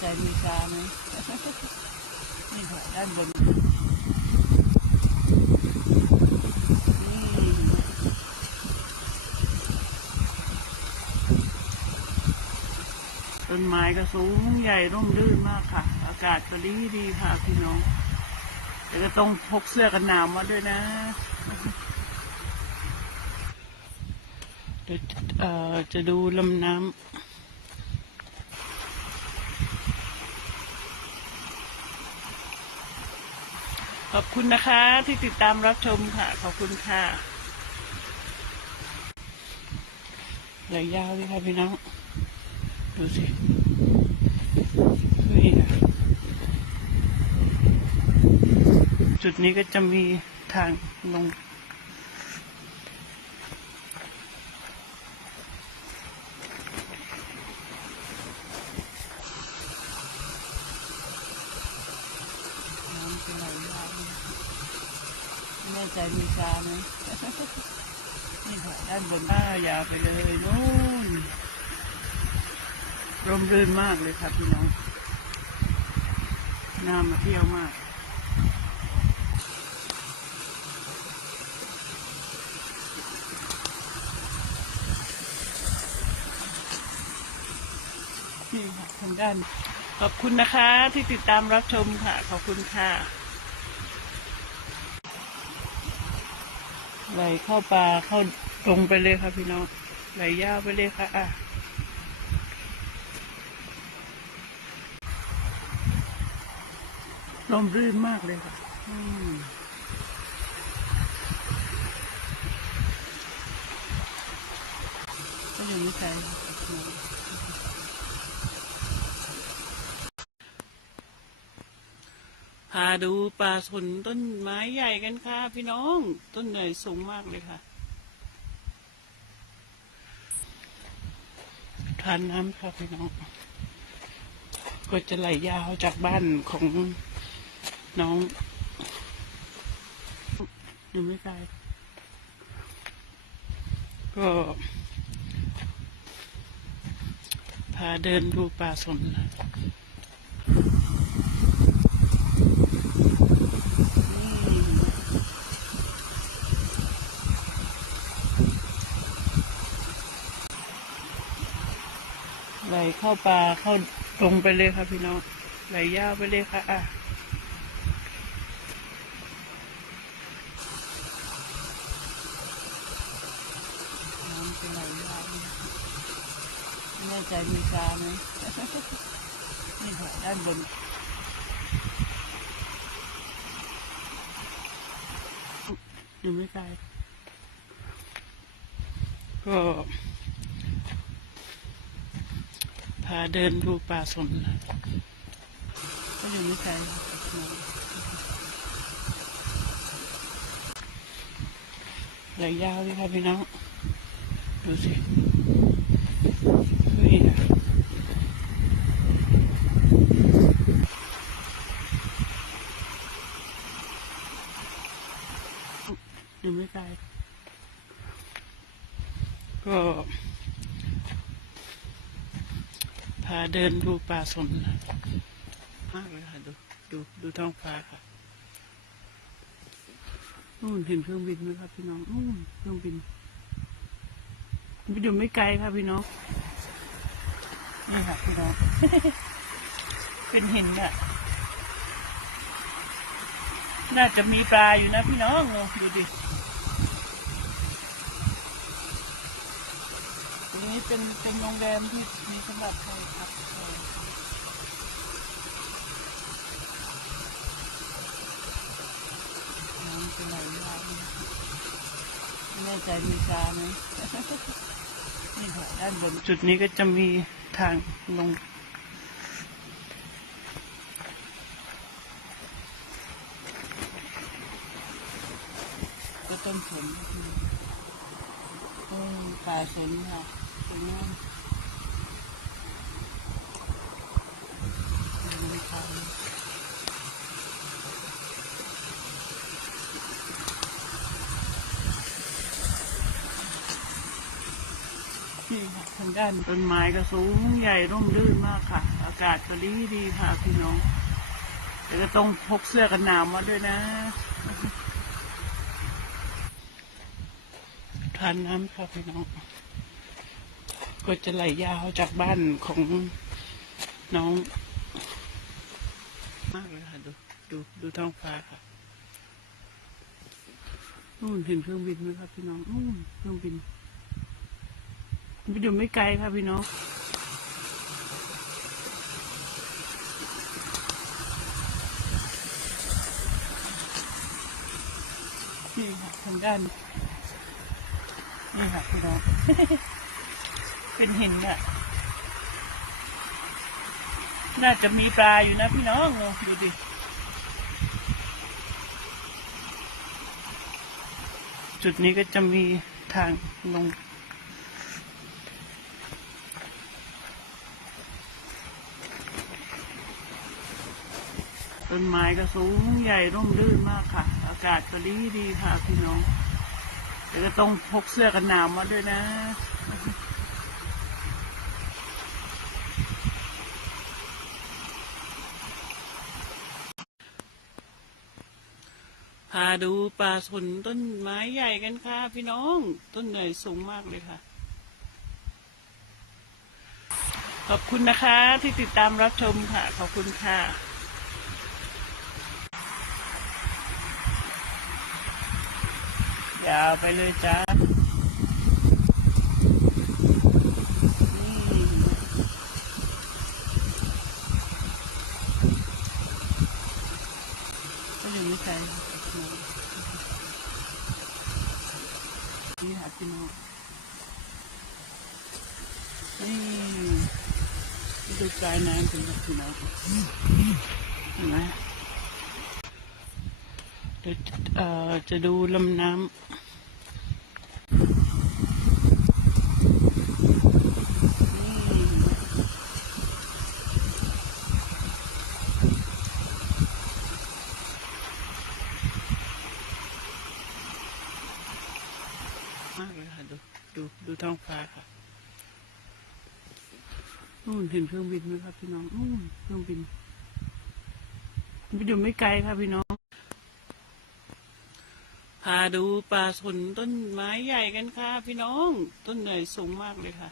ใจมีชาไหมนี่ค่ะด้านบนต้นไม้ก็สูงใหญ่ร่มรื่นมากค่ะ อากาศก็ดีดีค่ะพี่น้องแต่ก็ต้องพกเสื้อกันหนาวมาด้วยนะเดี๋ยวเออจะดูลำน้ำ ขอบคุณนะคะที่ติดตามรับชมค่ะ ขอบคุณค่ะไหลยาวเลยค่ะพี่น้อง ดูสินี่ค่ะจุดนี้ก็จะมีทางลง น้ำจะไหลยาวไมีชาไหมนี่ค่ะด้านบนหน้ายาวไปเลยนู่นร่มรื่นมากเลยครับพี่น้องน่ามาเที่ยวมากนี่ค่ะทางด้านขอบคุณนะคะที่ติดตามรับชมค่ะ ขอบคุณค่ะ ไหลเข้าป่าเข้าตรงไปเลยค่ะพี่น้องไหลยาวไปเลยค่ะอะลมรื่นมากเลยค่ะก็ยังไม่ใจาดูป่าสนต้นไม้ใหญ่กันค่ะพี่น้อง ต้นใหญ่สูงมากเลยค่ะทานน้ำค่ะพี่น้อง ก็จะไหลยาวจากบ้านของน้องอยู่ไม่ไกลก็พาเดินดูป่าสนนะ เข้าป่าเข้าตรงไปเลยค่ะพี่น้องไหลยาวไปเลยค่ะอะน้ำจะไหลยาวไม่แน่ใจมีชาไหมนี่ค่ะด้านบนยู่ไม่ไกลก็ พาเดินดูป่าสนก็อยู่ไม่ไกลไหลยาวเลยค่ะพี่น้อง ดูสินี่ค่ะอยู่ไม่ไกลก็ พา เดินดูป่าสนนะมากเลยค่ะดูดูดูท้องฟ้าค่ะนู่นเห็นเครื่องบินไหมครับพี่น้องนู่นเครื่องบินมันอยู่ไม่ไกลค่ะพี่น้องนี่ค่ะพี่น้อง เป็นหินอะน่าจะมีปลาอยู่นะพี่น้องลองดูดิตรง นี้เป็นเป็นโรงแรมที่มีสำหรับใครครับเออน้ำเป็นไหลยาวไม่แน่ใจมีปลาไหมนี่ค่ะด้านบนจุดนี้ก็จะมีทางลงก็ต้นสนต้นป่าสนค่ะ นี่ค่ะทางด้านต้นไม้ก็สูงใหญ่ร่มรื่นมากค่ะอาากาศก็ดีดีค่ะพี่น้องแต่ก็ต้องพกเสื้อกันหนาวมาด้วยนะทานน้ำค่ะพี่น้อง ก็จะไหลยาวจากบ้านของน้อง มากเลยค่ะ ดู ดูดูท้องฟ้าค่ะนู่นเห็นเครื่องบินไหมครับพี่น้องนู่นเครื่องบินมันอยู่ไม่ไกลค่ะพี่น้องนี่ค่ะทางด้านนี่ค่ะพี่น้อง เป็นหินอะน่าจะมีปลาอยู่นะพี่น้องดูดิจุดนี้ก็จะมีทางลงต้นไม้ก็สูงใหญ่ร่มรื่นมากค่ะ อากาศก็ดีดีค่ะพี่น้องแต่ก็ต้องพกเสื้อกันหนาวมาด้วยนะาดูป่าสนต้นไม้ใหญ่กันค่ะพี่น้อง ต้นใหญ่สูงมากเลยค่ะ ขอบคุณนะคะที่ติดตามรับชมค่ะ ขอบคุณค่ะ ยาวไปเลยจ้าก็ยังไม่ใช่ นี่ค่ะพี่น้องนี่ดูกายน้ำเป็นแบบพี่น้องเห็นไหมเดี๋ยวจะดูลำน้ำ มากเลยค่ะ ดูดูดูท้องฟ้าค่ะนู่นเห็นเครื่องบินไหมครับพี่น้องนู่นเครื่องบินมันอยู่ไม่ไกลค่ะพี่น้อง พาดูป่าสนต้นไม้ใหญ่กันค่ะ พี่น้อง ต้นใหญ่สูงมากเลยค่ะ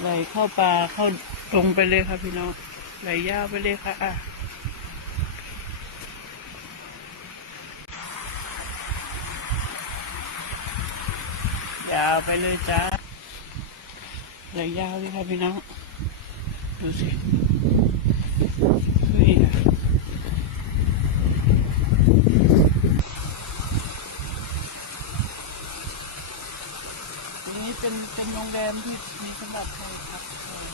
ไหล เข้าป่าเข้าตรงไปเลยค่ะพี่น้องไหลยาวไปเลยค่ะอะยาวไปเลยจ้าไหลยาวเลยค่ะพี่น้อง ดูสิเฮ้ย ตรงนี้เป็นเป็นโรงแรมที่มีสำหรับใครครับออ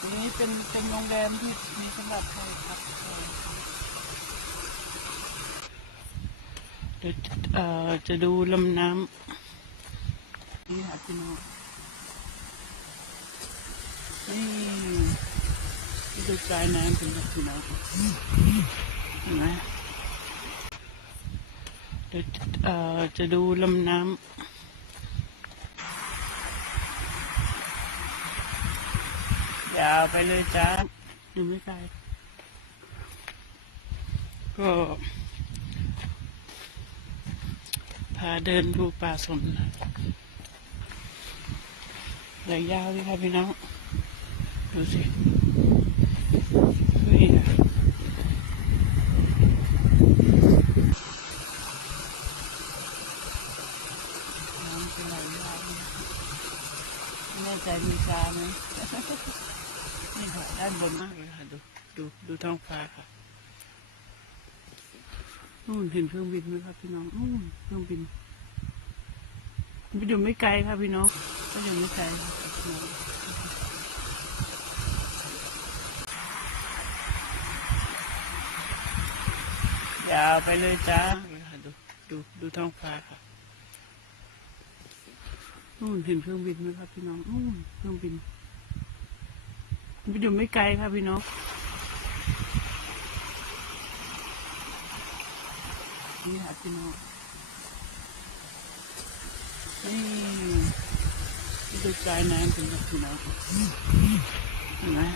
ตรงนี้เป็นเป็นโรงแรมที่มีสำหรับใครครับเออเดี๋ยวเอ่อจะดูลำน้ำนี่ค่ะพี่น้องนี่ดูปลายน้ำเป็นแบบพี่น้องเห็นไหม เดี๋ยวจะดูลำน้ำยาวไปเลยจ้าดูไม่ไกลก็ พาเดินดูป่าสนไหลยาวเลยค่ะพี่น้อง ดูสิ เห็นเครื่องบินไหมครับพี่น้องอเครื่องบินมันอยู่ไม่ไกลครับพี่น้องก็อยู่ไม่ไกลอย่าไปเลยจ้าดูดูดูท้องฟ้าค่ะนู่นเห็นเครื่องบินไหมครับพี่น้องเครื่องบินมันอยู่ไม่ไกลครับพี่น้อง นี่ค่ะพี่น้องนี่ดูใจน้ำเป็นแบบไหนนะ